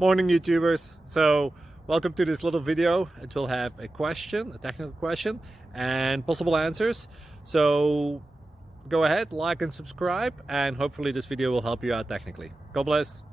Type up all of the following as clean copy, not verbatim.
Morning, YouTubers. So welcome to this little video. It will have a question, a technical question, and possible answers. So go ahead, like and subscribe, and hopefully this video will help you out technically. God bless.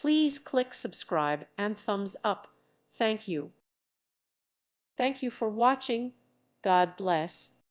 Please click subscribe and thumbs up. Thank you. Thank you for watching. God bless.